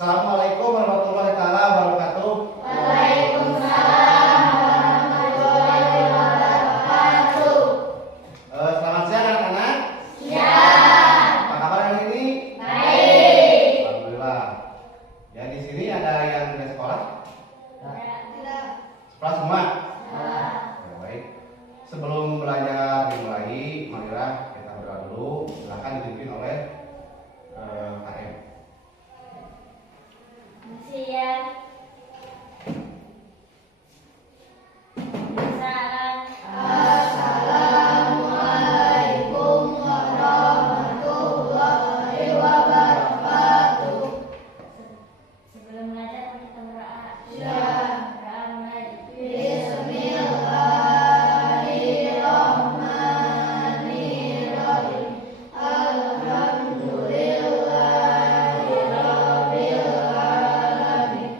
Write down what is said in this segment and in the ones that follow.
Assalamualaikum warahmatullahi taala wabarakatuh. Waalaikumsalam warahmatullahi wabarakatuh. Selamat siang anak-anak. Siang. Apa kabar hari ini? Baik. Alhamdulillah. Ya, di sini ada yang di sekolah? Tidak. Sekolah semua? Ya. Ya, baik. Sebelum belajar dimulai, marilah kita berdoa dulu. Silakan dipimpin oleh KM. Siang. Assalamualaikum warahmatullahi wabarakatuh. Sebelum belajar kita berdoa. Berdoa mulai. Bismillahirrahmanirrahim. Alhamdulillahirabbil alamin.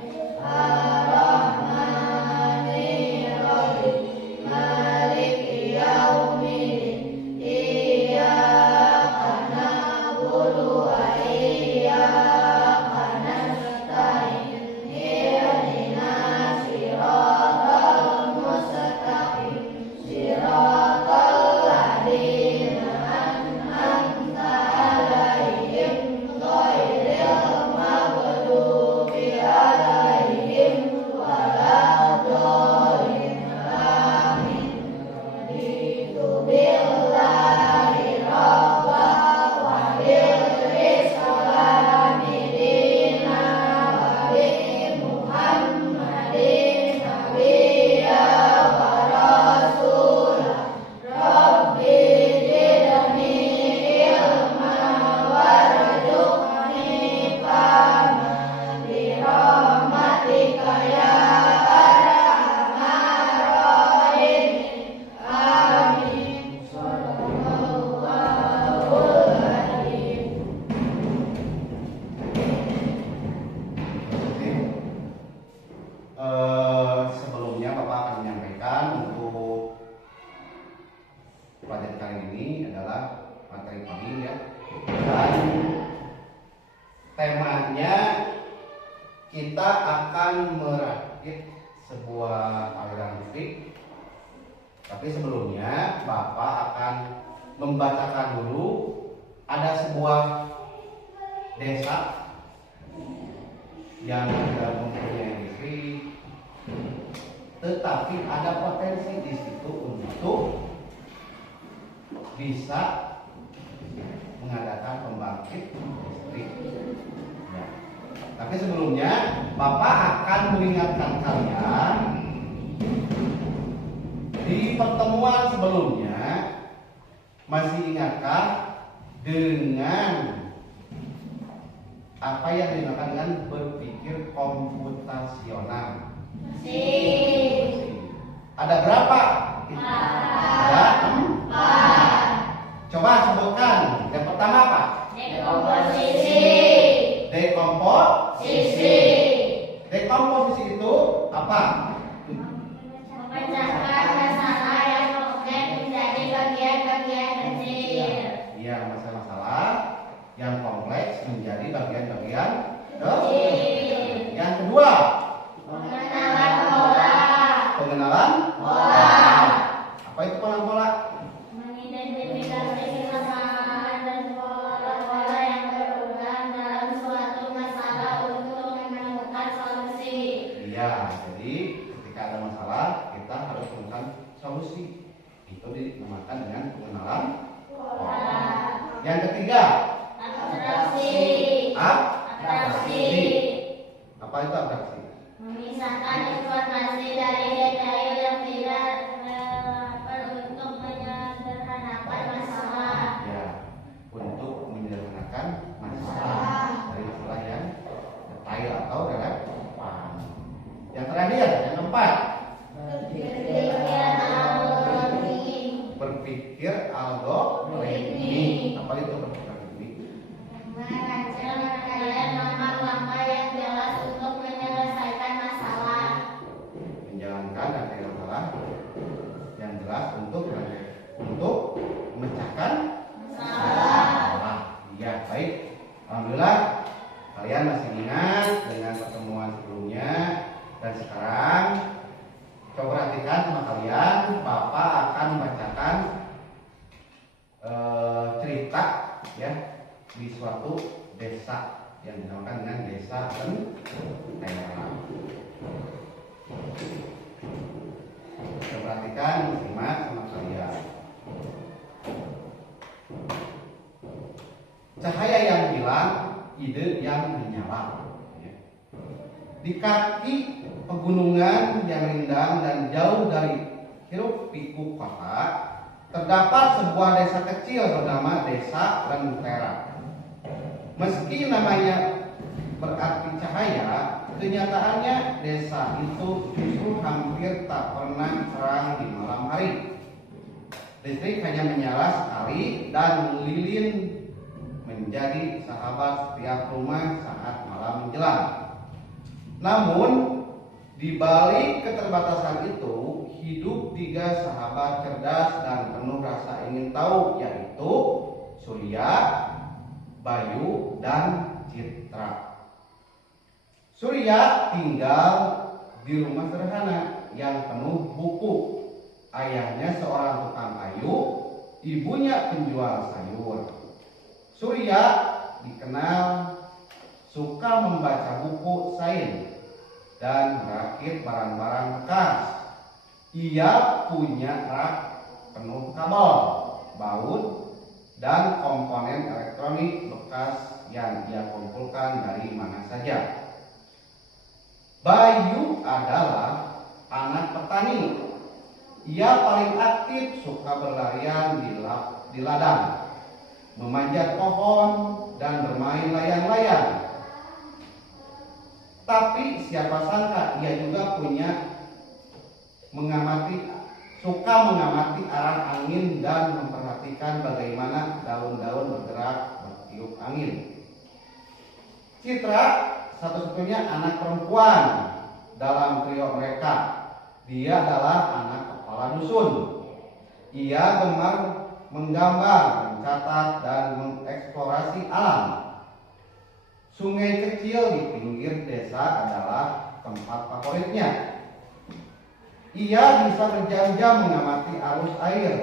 Arrahmanirrahim. Maliki yaumiddin. Iyyaka na'budu wa iyyaka nasta'in. Ihdinas siratal mustaqim. Siratal ladzina an'amta 'alaihim ghairil maghdubi 'alaihim waladdallin. Amin. Raditu billahi rabba wa bil islami dina wa bi Muhammadin nabiyya wa rasulah. Rabbi zidni ilma warzuqni fahma bi rahmatika ya arhamar rahimin. Amin. Shallallahul adzim. Sebelumnya Bapak akan menyampaikan untuk pelajaran kali ini adalah materi pagi ya. Dan temanya kita akan merakit sebuah aliran listrik. Tapi sebelumnya Bapak akan membacakan dulu ada sebuah desa yang tidak mempunyai listrik, tetapi ada potensi di situ untuk bisa mengadakan pembangkit listrik. Ya. Tapi sebelumnya Bapak akan mengingatkan kalian di pertemuan sebelumnya, masih ingatkah dengan apa yang dinamakan dengan berpikir komputasional? Ada berapa? Ada 4. Coba sebutkan. Yang pertama apa? Dekomposisi. Dekomposisi. Dekomposisi itu apa? Memecahkan masalah yang kompleks menjadi bagian-bagian kecil. Iya, masalah yang kompleks menjadi bagian-bagian Kecil. Yang kedua, Pengenalan pola. pengenalan Pola. Apa itu pengenalan pola? Mengidentifikasi kesamaan dan pola-pola yang berulang dalam suatu masalah untuk menemukan solusi. Iya, jadi ketika ada masalah kita harus menemukan solusi. Itu dinamakan dengan pengenalan pola. Yang ketiga, Abstraksi. abstraksi. Apa itu abstraksi? Memisahkan informasi dari detail yang tidak relevan untuk menyederhanakan masalah. Ya, untuk menyederhanakan masalah dari masalah yang detail atau relevan. Yang terakhir, yang keempat, Berpikir algoritmik. berpikir algoritmik. Apa itu berpikir algoritmik? Merancang rangkaian langkah-langkah yang jelas untuk menyelesaikan masalah. Menjalankan rangkaian masalah yang jelas untuk memecahkan Masalah. masalah. Iya, baik. Alhamdulillah kalian masih ingat dengan desa Lentera. Perhatikan, simak sama kalian. Cahaya yang hilang, ide yang menyala. Di kaki pegunungan yang rindang dan jauh dari hiruk pikuk kota, terdapat sebuah desa kecil bernama Desa Lentera. Meski namanya berarti cahaya, kenyataannya desa itu justru hampir tak pernah terang di malam hari. Listrik hanya menyala sekali dan lilin menjadi sahabat setiap rumah saat malam menjelang. Namun, di balik keterbatasan itu, hidup 3 sahabat cerdas dan penuh rasa ingin tahu, yaitu Surya, Bayu, dan Citra. Surya tinggal di rumah sederhana yang penuh buku. Ayahnya seorang tukang kayu, ibunya penjual sayur. Surya dikenal suka membaca buku sains dan merakit barang-barang bekas. Ia punya rak penuh kabel, baut, dan komponen elektronik bekas yang ia kumpulkan dari mana saja. Bayu adalah anak petani. Ia paling aktif, suka berlarian di ladang, memanjat pohon, dan bermain layang-layang. Tapi siapa sangka ia juga suka mengamati arah angin dan memperhatikan bagaimana daun-daun bergerak bertiup angin. Citra satu-satunya anak perempuan dalam trio mereka. Dia adalah anak kepala dusun. Ia gemar menggambar, mencatat, dan mengeksplorasi alam. Sungai kecil di pinggir desa adalah tempat favoritnya. Ia bisa berjam-jam mengamati arus air,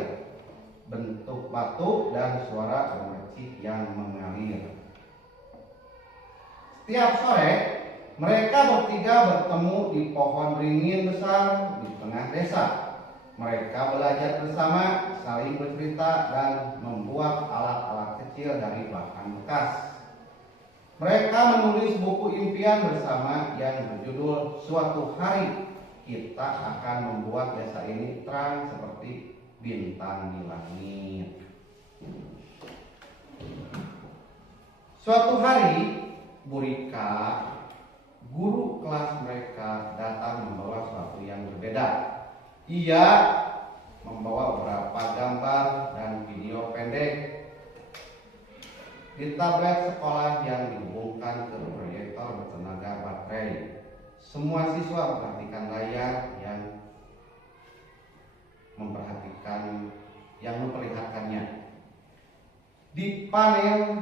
bentuk batu, dan suara gemericik yang mengalir. Setiap sore, mereka bertiga bertemu di pohon beringin besar di tengah desa. Mereka belajar bersama, saling bercerita, dan membuat alat-alat kecil dari bahan bekas. Mereka menulis buku impian bersama yang berjudul "Suatu Hari Kita Akan Membuat Desa Ini Terang Seperti Bintang di Langit". Suatu hari, Burika, guru kelas mereka, datang membawa sesuatu yang berbeda. Ia membawa beberapa gambar dan video pendek di tablet sekolah yang dihubungkan ke proyektor bertenaga baterai. Semua siswa memperhatikan layar yang memperlihatkannya. Di panel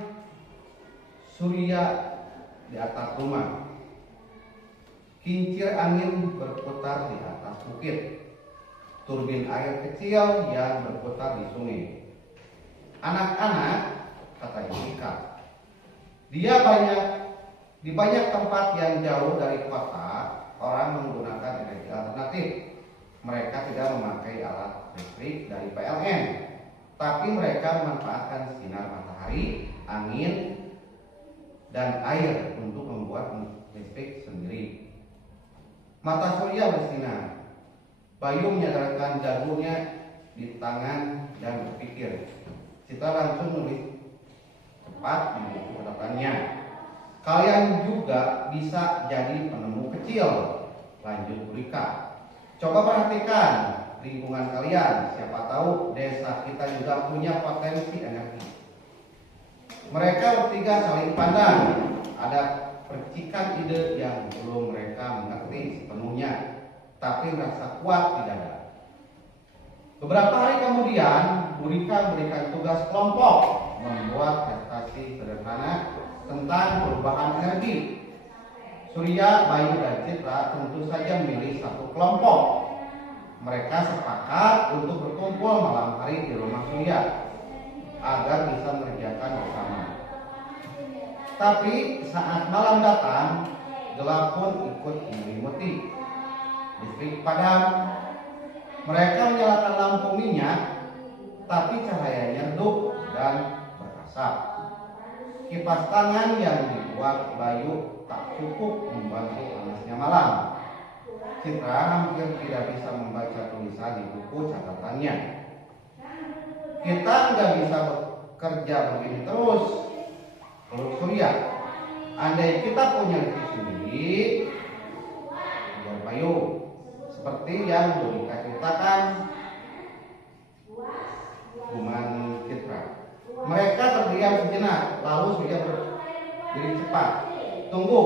surya di atap rumah, kincir angin berputar di atas bukit, turbin air kecil yang berputar di sungai. Anak-anak, kata Yulika, di banyak tempat yang jauh dari kota, orang menggunakan energi alternatif. Mereka tidak memakai alat listrik dari PLN, tapi mereka memanfaatkan sinar matahari, angin, dan air untuk membuat listrik sendiri. Mata surya bersinar. Bayu menyadarkan jagonya di tangan dan berpikir. Citra langsung menulis tepat di buku catatannya. Kalian juga bisa jadi penemu kecil, lanjut Burika. Coba perhatikan lingkungan kalian. Siapa tahu desa kita juga punya potensi energi. Mereka bertiga saling pandang. Ada percikan ide yang belum mereka mengerti sepenuhnya, tapi merasa kuat di dada. Beberapa hari kemudian, Burika memberikan tugas kelompok membuat prestasi sederhana tentang perubahan energi. Surya, Bayu, dan Citra tentu saja memilih satu kelompok. Mereka sepakat untuk berkumpul malam hari di rumah Surya agar bisa mengerjakan bersama. Tapi saat malam datang, gelap pun ikut menyelimuti. Listrik padam. Mereka menyalakan lampu minyak, tapi cahayanya redup dan berasap. Kipas tangan yang dibuat Bayu tak cukup membantu panasnya malam. Citra hampir tidak bisa membaca tulisan di buku catatannya. Kita nggak bisa bekerja begini terus, peluk Surya. Andai kita punya listrik sendiri, biar Bayu, seperti yang Dulika ceritakan, Guman Citra. Mereka terdiam sejenak, lalu Surya berdiri cepat. Tunggu,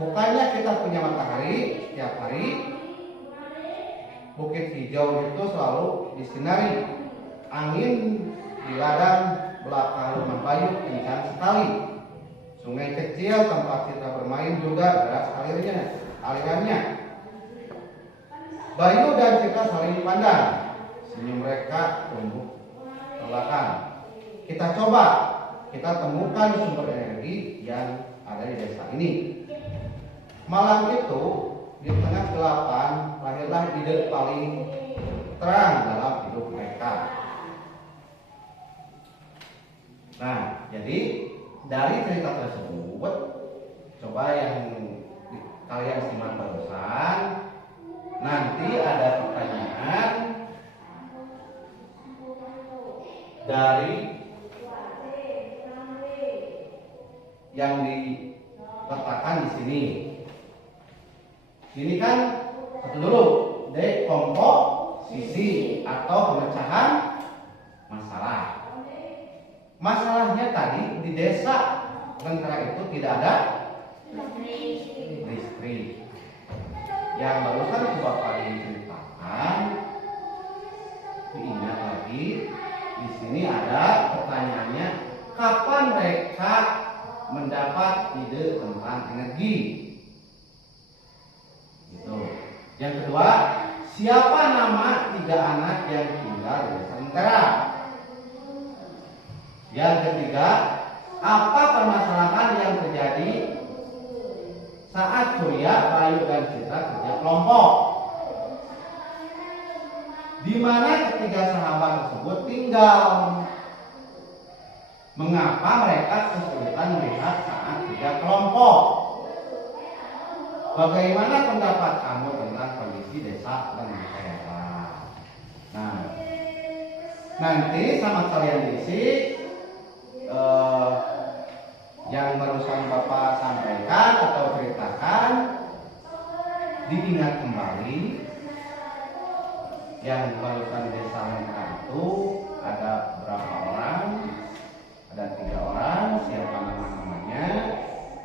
bukannya kita punya matahari setiap hari? Bukit hijau itu selalu disinari. Angin di ladang belakang rumah Bayu kencang sekali. Sungai kecil tempat kita bermain juga deras alirannya. Bayu dan Citra saling pandang. Senyum mereka tumbuh ke belakang. Kita coba, kita temukan sumber energi yang ada di desa ini. Malam itu, di tengah kegelapan, lahirlah ide paling terang dalam hidup mereka. Nah, jadi dari cerita tersebut, coba yang kalian simak barusan, nanti ada pertanyaan dari yang diletakkan di sini. Ini kan satu dulu, dekomposisi atau pemecahan masalah. Masalahnya tadi di desa Lentera itu tidak ada listrik. Yang barusan Bapak diceritakan, diingat lagi, di sini ada pertanyaannya, kapan mereka mendapat ide tentang energi? Gitu. Yang kedua, siapa nama 3 anak yang tinggal di desa Lentera? Yang ketiga, apa permasalahan yang terjadi saat Surya, Bayu dan Citra kerja kelompok? Di mana ketiga sahabat tersebut tinggal? Mengapa mereka kesulitan melihat saat kerja kelompok? Bagaimana pendapat kamu tentang kondisi desa Lentera? Nah, nanti sama kalian diisi yang barusan Bapak sampaikan atau ceritakan, diingat kembali. Yang barusan desa Lentera itu ada berapa orang? Ada 3 orang, siapa nama-namanya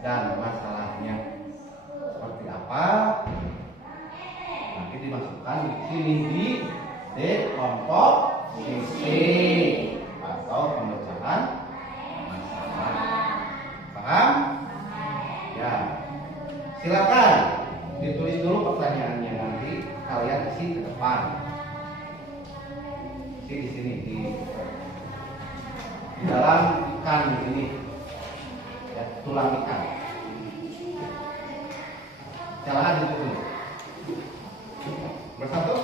dan masalahnya seperti apa? Nanti dimasukkan di sini di dekomposisi atau pemecahan masalah. Paham? Ya. Silakan ditulis dulu pertanyaannya, nanti kalian isi ke depan. Isi di sini di dalam ikan ini, ya, tulang ikan. Silakan ditulis. Bersatu.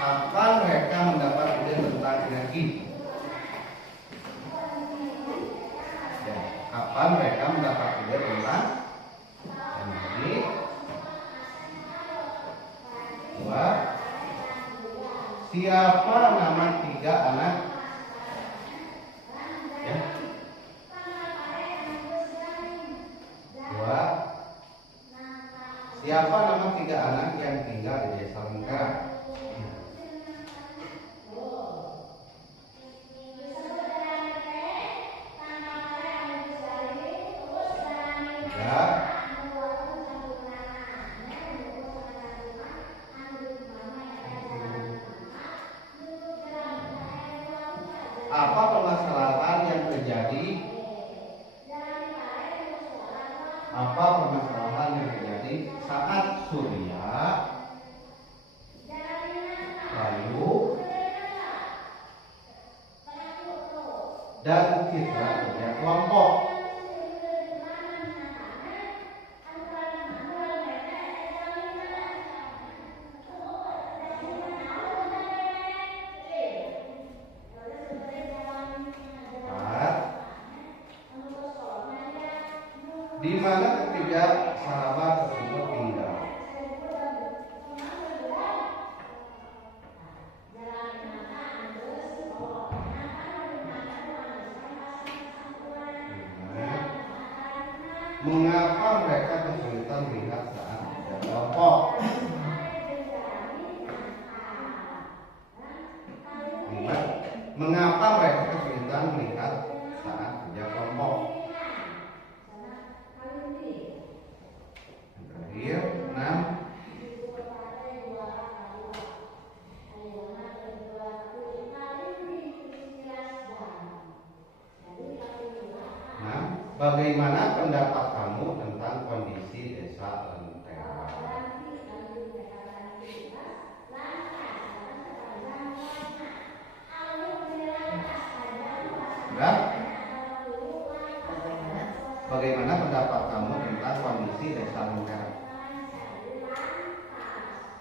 Kapan mereka mendapat ide tentang energi? Ya, kapan mereka mendapat ide tentang energi? 2. Siapa nama 3 anak? Ya. 2. Siapa nama 3 anak yang tinggal di desa Lentera? Apa permasalahan yang terjadi? Apa permasalahan yang terjadi saat Surya, Bayu, dan Citra kerja kelompok? Di mana ketiga sahabat tersebut tinggal. Mengapa mereka kesulitan melihat saat kerja kelompok? Mengapa mereka kesulitan melihat saat kerja kelompok? Yang terakhir, 6. Nah, bagaimana pendapat kamu tentang kondisi desa Lentera? Sudah? Bagaimana pendapat kamu tentang kondisi desa Lentera?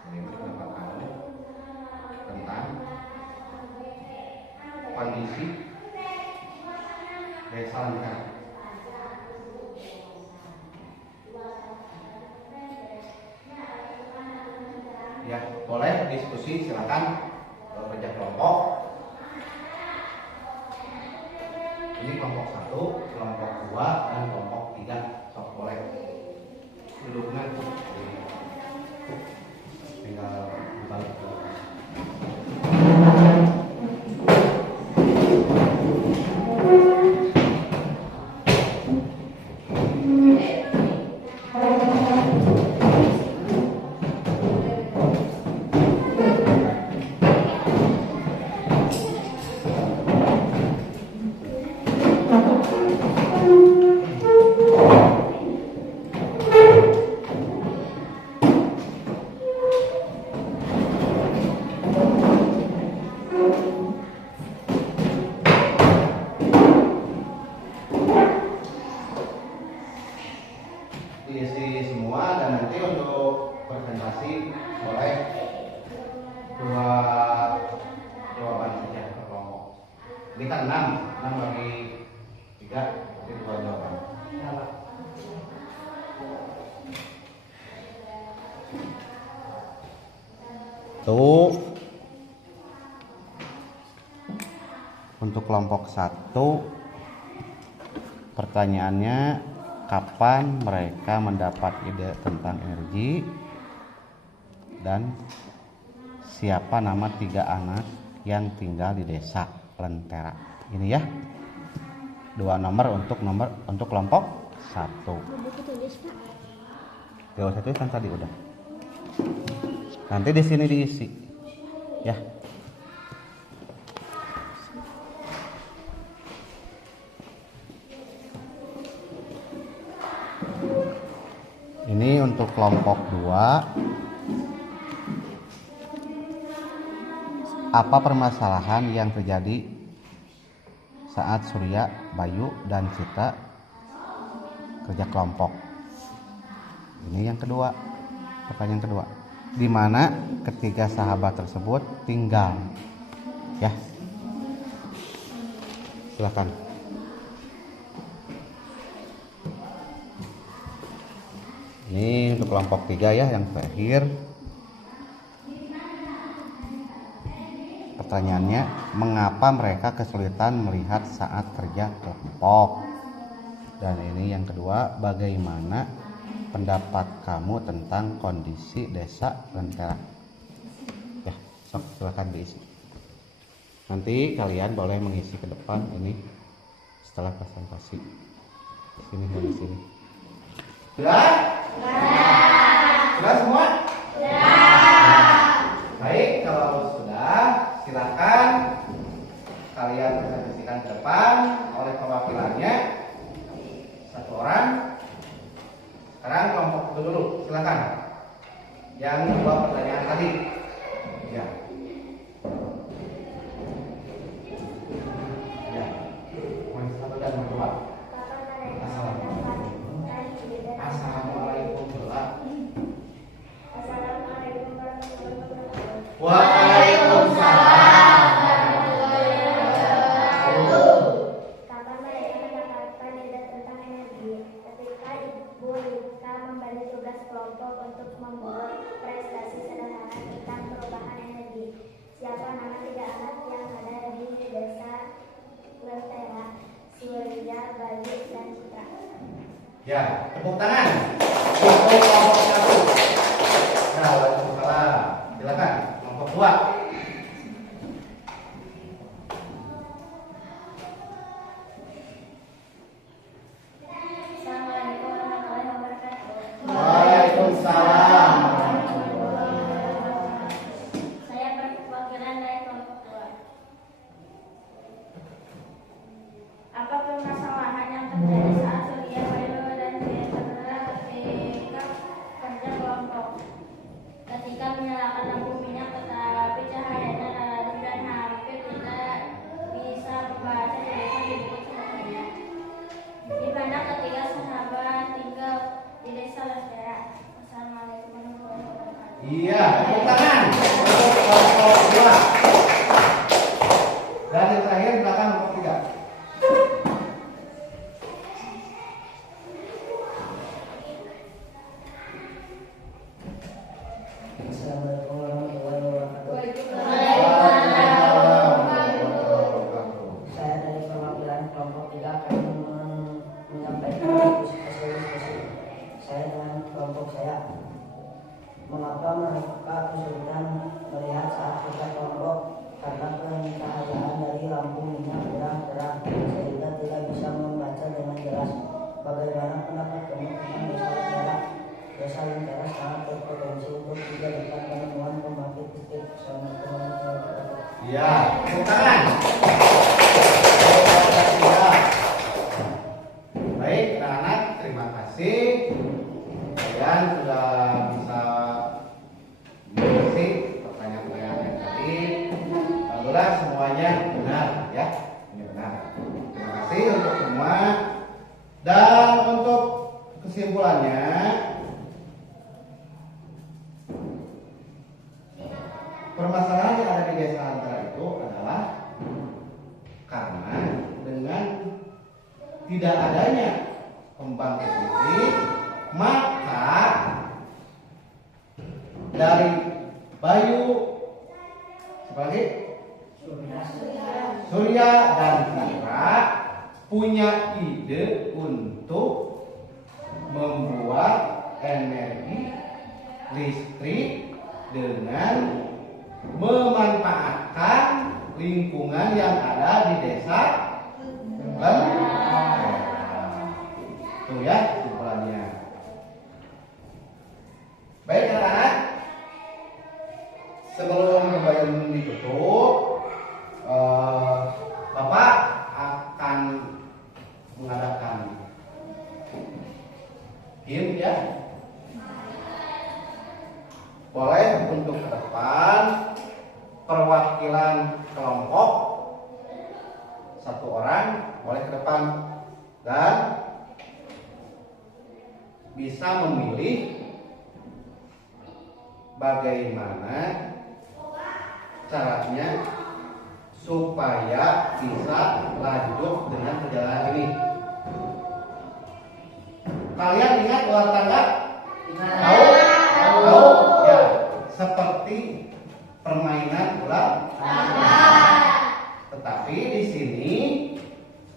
Bagaimana pendapat kamu tentang kondisi desa Lentera? Ya, boleh diskusi, silakan kerja kelompok. Ini kelompok 1, kelompok 2, dan kelompok 3. Sok boleh duduknya tinggal balik. Diisi semua, dan nanti untuk presentasi boleh 2 jawaban saja per kelompok. Ini kan 6 bagi 3, jadi 2 jawaban. Tuh, untuk kelompok 1 pertanyaannya, kapan mereka mendapat ide tentang energi, dan siapa nama 3 anak yang tinggal di desa Lentera. Ini ya, 2 nomor untuk kelompok 1. Jauh 1 kan tadi udah. Nanti di sini diisi ya. Ini untuk kelompok 2. Apa permasalahan yang terjadi saat Surya, Bayu, dan Cita kerja kelompok? Ini yang kedua, pertanyaan kedua. Di mana ketiga sahabat tersebut tinggal? Ya, silakan. Ini untuk kelompok 3 ya, yang terakhir. Pertanyaannya, mengapa mereka kesulitan melihat saat kerja kelompok? Dan ini yang kedua, bagaimana pendapat kamu tentang kondisi desa Lentera? Ya, sok silakan diisi. Nanti kalian boleh mengisi ke depan ini setelah presentasi. Sini dari sini. Sudah? Sudah semua? Baik, kalau sudah, silakan kalian presentasikan ke depan oleh perwakilannya 1 orang. Sekarang kelompok itu dulu, silakan. Yang 2 pertanyaan tadi. Ya. Ya. Satu dan kedua. Assalamualaikum. Waalaikumsalam. Kapan mereka mendapatkan ide tentang energi? Ketika membuat prestasi sederhana tentang perubahan energi. Siapa nama 3 anak yang ada di desa Lentera, Surya, Bayu, dan Citra? Ya, tepuk tangan untuk kelompok 1. Nah, Waalaikumsalam. Silakan kelompok 2. Assalamualaikum warahmatullahi wabarakatuh. Waalaikumsalam. Saya perwakilan dari kelompok 2. Apa permasalahan yang terjadi saat Surya, Bayu, dan Citra ketika kerja kelompok? Ketika menyalakan lampu minyak tetapi cahayanya redup dan hampir tidak bisa membaca tulisan di buku sebelumnya. Di mana ketiga sahabat tinggal di desa Lentera. Assalamualaikum warahmatullahi wabarakatuh. Iya, tepuk tangan untuk kelompok 2. Dan yang terakhir silakan kelompok 3. Assalamualaikum warahmatullahi wabarakatuh. Saya dari perwakilan kelompok 3 akan menyampaikan diskusi saya dengan kelompok saya. Mengapa mereka kesulitan melihat saat kita kelompok? Karena pencahayaan dari lampu minyak kurang terang sehingga tidak bisa membaca dengan jelas. Bagaimana pendapat kamu tentang desa Lentera? Desa Lentera sangat berpotensi untuk dijadikan penemuan pembangkit listrik. Assalamualaikum warahmatullahi wabarakatuh. Iya, tepuk tangan. Kelompok 3. Baik, anak-anak, terima kasih. Kalian sudah bisa mengisi pertanyaan-pertanyaan yang tadi. Alhamdulillah semuanya benar ya. Ini benar. Terima kasih untuk semua. Dan untuk kesimpulannya, permasalahan yang ada di desa Lentera itu adalah karena dengan tidak adanya pembangkit listrik, maka dari Bayu, siapa lagi? Surya dan Citra punya ide untuk membuat energi listrik dengan memanfaatkan lingkungan yang ada di desa Lentera. Itu ya kesimpulannya. Baik anak-anak, sebelum pembayaran ditutup, Bapak akan mengadakan game ya. Boleh untuk ke depan perwakilan kelompok 1 orang boleh ke depan dan bisa memilih bagaimana caranya supaya bisa lanjut dengan perjalanan ini. Kalian ingat ular tangga? Tahu? Tahu? Ya, seperti permainan ular tangga. Tetapi di sini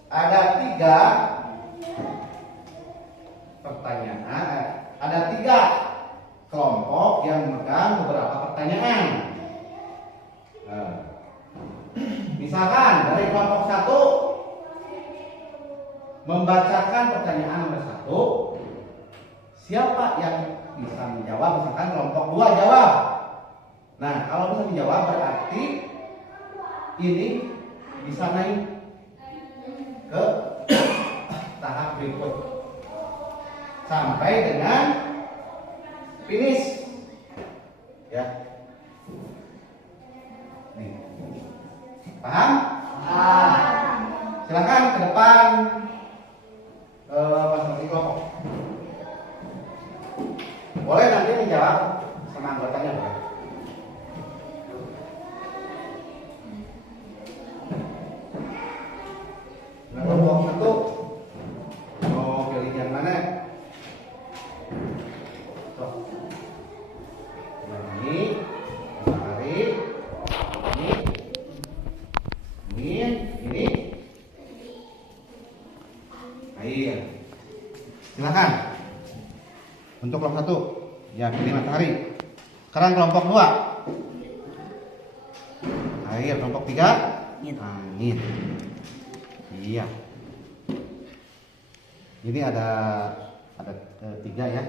ada 3 pertanyaan, ada 3 kelompok yang memegang beberapa pertanyaan. Misalkan dari kelompok 1 membacakan pertanyaan nomor 1, siapa yang bisa menjawab? Misalkan kelompok 2 jawab. Nah, kalau bisa menjawab berarti ini bisa naik ke tahap berikut sampai dengan finish ya. Nih. Paham? Silakan ke depan masing-masing kelompok. Boleh nanti menjawab sama anggotanya boleh. Nah, kelompok 1 mau pilih yang mana? Tuh. Untuk kelompok 1, ya pilih matahari. Sekarang kelompok 2, air. Kelompok 3, angin. Iya. Ini ada 3 ya.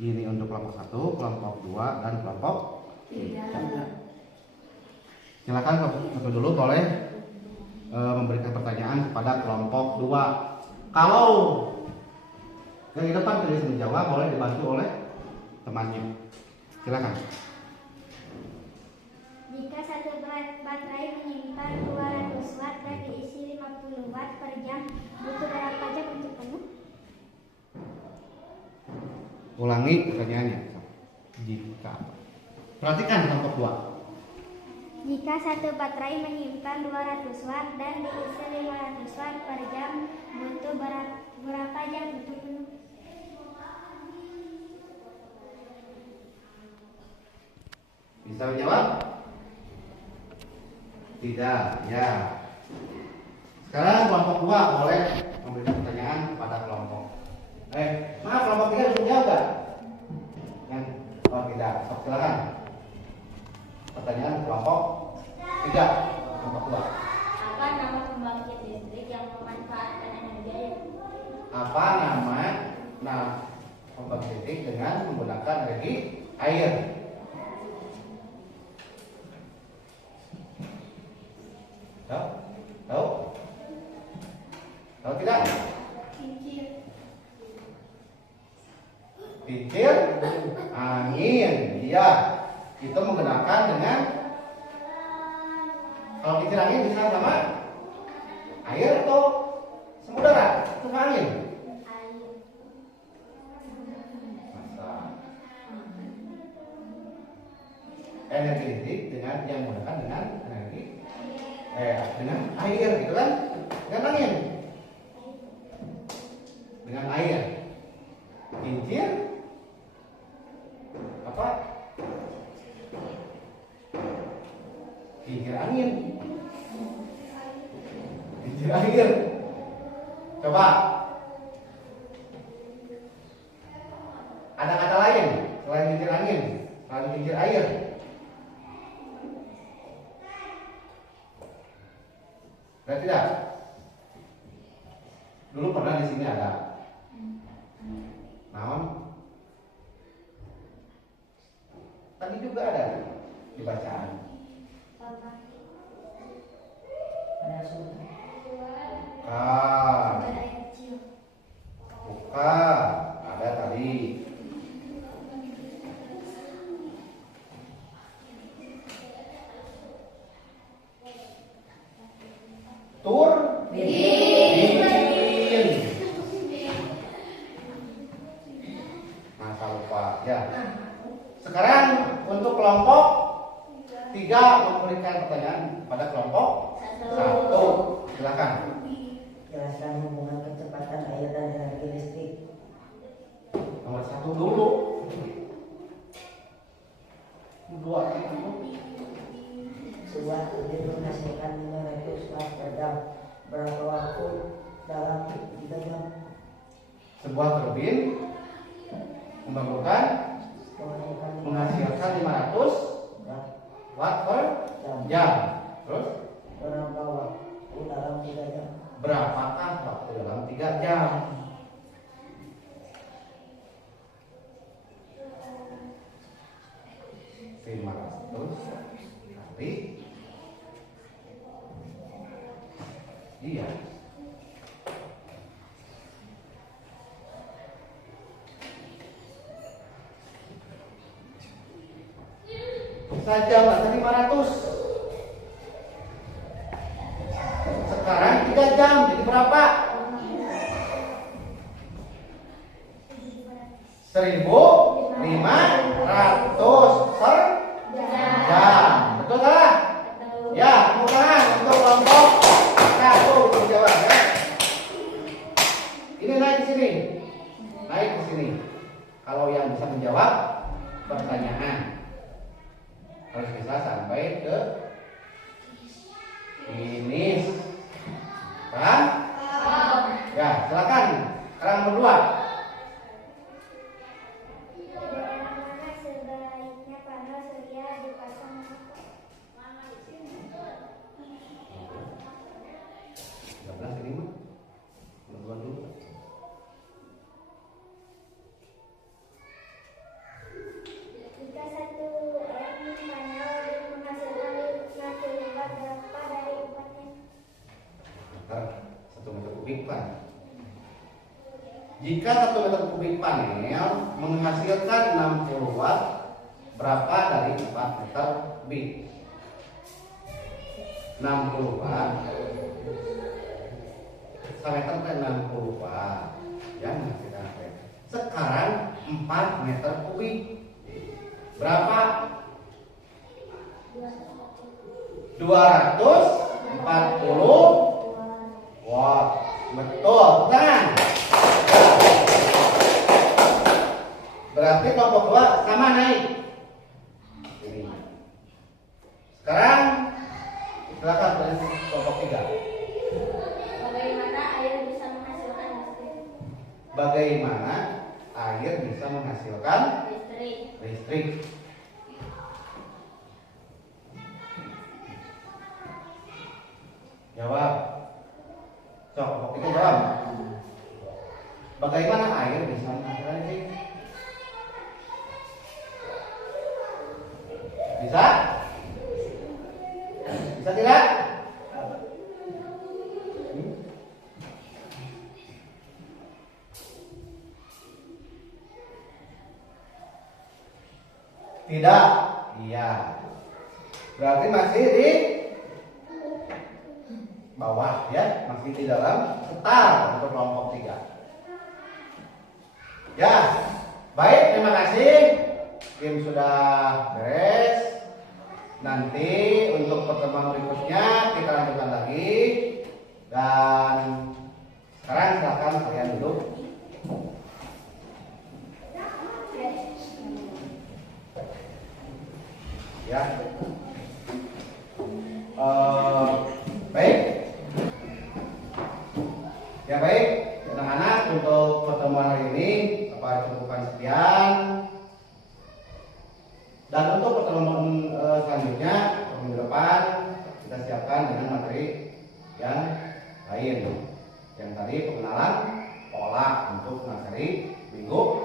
Ini untuk kelompok 1, kelompok 2, dan kelompok 3. Silakan kelompok dulu boleh memberikan pertanyaan kepada kelompok 2. Kalau yang di depan tidak bisa menjawab, boleh dibantu oleh temannya. Silakan. Jika satu baterai menyimpan 200 watt dan diisi 50 watt per jam, butuh berapa jam untuk penuh? Ulangi pertanyaannya. Jika. Perhatikan kelompok 2. Jika satu baterai menyimpan 200 watt dan diisi 500 watt per jam, butuh berapa jam untuk penuh? Bisa menjawab? Tidak, ya. Sekarang kelompok 2 boleh memberikan pertanyaan kepada kelompok. Maaf, kelompok 3 bisa menjawab nggak? Tidak, silakan. Pertanyaan kelompok 3, kelompok 2. Apa nama pembangkit listrik yang memanfaatkan energi air? Apa nama pembangkit listrik dengan menggunakan energi air? Tahu? Tahu tidak? Kincir, angin, iya. Itu menggunakan dengan, kalau kincir angin bisa sama air atau samudera? Itu angin. Masa energi listrik dengan yang menggunakan dengan energi dengan air, gitu kan? Dengan angin, dengan air. Kincir apa? Kincir angin. Kincir air. Coba. Ada kata lain selain kincir angin, selain kincir air? Ada tidak? Dulu pernah di sini ada. Naon? Tadi juga ada di bacaan. Bukan, ada tadi. Turbin. Masa lupa ya. Sekarang untuk kelompok 3 memberikan pertanyaan pada kelompok 1. Silakan. Jelaskan hubungan kecepatan air dan energi listrik. Nomor 1 dulu. 2 dulu. Sebuah turbin menghasilkan 500 watt per jam. Berapa waktu dalam 3 jam? Sebuah turbin menghasilkan 500 watt per jam. Terus Berapa waktu dalam 3 jam? berapakah waktu dalam 3 jam? Terus kali iya. Saja bahasa 500. Sekarang 3 jam jadi berapa? 1.500 per jam. Betul tak? Ya, tepuk tangan untuk kelompok 1 menjawab ya. Ini naik ke sini. Naik ke sini. Kalau yang bisa menjawab pertanyaan harus bisa sampai ke finish. Kan? Ya, silakan. Sekarang nomor 2. Jika 1 meter kubik panel menghasilkan 60 watt, berapa dari 4 meter kubik? 60 watt. Meter kan 60 watt. Ya, sekarang 4 meter kubik. Berapa? 240 watt. Betul, kan? Berarti kelompok 2 sama naik. Ini. Sekarang silakan kelompok 3. Bagaimana air bisa menghasilkan listrik? Bagaimana air bisa menghasilkan listrik? Jawab. Sok, kelompok 3 jawab. Bagaimana air bisa menghasilkan listrik? Bisa? Bisa tidak? Tidak? Iya. Berarti masih di bawah ya, masih di dalam setar untuk kelompok 3. Ya, baik, terima kasih. Game sudah beres. Nanti untuk pertemuan berikutnya kita lanjutkan lagi. Dan sekarang silakan kalian duduk. Ya, baik. Ya baik, anak-anak, untuk pertemuan hari ini apa cukupkan sekian. Dan untuk pertemuan selanjutnya minggu depan kita siapkan dengan materi yang lain. Yang tadi pengenalan pola untuk materi minggu